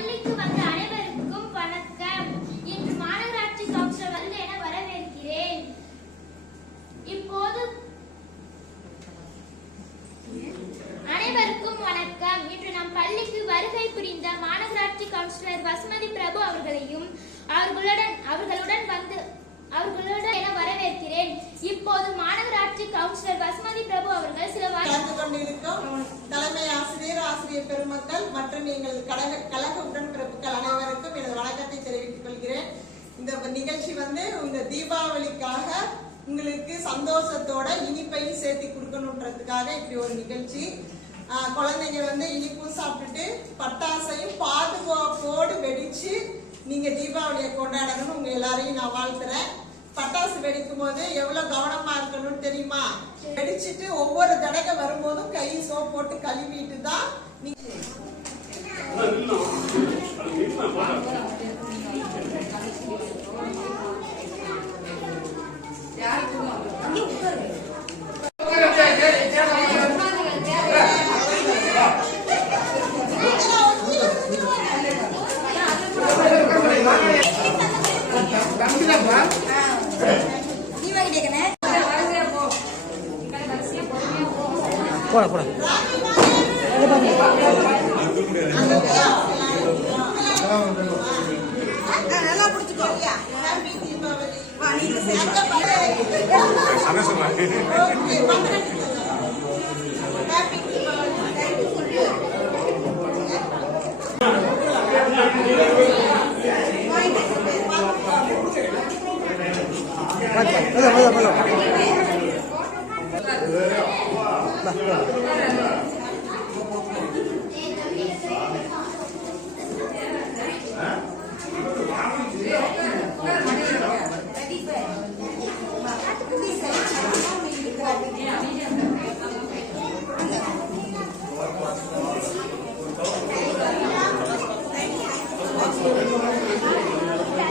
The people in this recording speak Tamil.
பள்ளிக்கு வந்த அனைவருக்கும் வணக்கம். இன்று மாநகராட்சி கவுன்சிலர் வருக என வரவேற்கிறேன். இப்போது அனைவருக்கும் வணக்கம். இன்று நம் பள்ளிக்கு வருகை புரிந்த மாநகராட்சி கவுன்சிலர் வசுமதி பிரபு அவர்களையும் அவர்களுடன் என வரவேற்கிறேன். இப்போது மாநகராட்சி கவுன்சிலர் வசுமதி பிரபு அவர்கள் சில கலந்து கொண்டிருக்கும் தலைமை ஆசிரியர், ஆசிரியர் பெருமக்கள் மற்றும் எங்கள் கழக உடன்பிறப்புகள் அனைவருக்கும் எனது வணக்கத்தை தெரிவித்துக் கொள்கிறேன். இந்த நிகழ்ச்சி இந்த தீபாவளிக்காக உங்களுக்கு சந்தோஷத்தோட இனிப்பையும் சேர்த்து கொடுக்கணுன்றதுக்காக இப்படி ஒரு நிகழ்ச்சி. குழந்தைங்க இனிப்பும் சாப்பிட்டுட்டு பட்டாசையும் பாதுகாப்போடு வெடிச்சு நீங்க தீபாவளியை கொண்டாடணும்னு உங்க எல்லாரையும் நான் வாழ்த்துறேன். பட்டாசு வெடிக்கும் போது எவ்வளவு கவனமா இருக்கணும்னு தெரியுமா? வெடிச்சுட்டு ஒவ்வொரு தடவை வரும்போதும் கை சோப் போட்டு கழுவிட்டு தான் போட போட நல்லா பிடிச்சுக்கோ. Nah,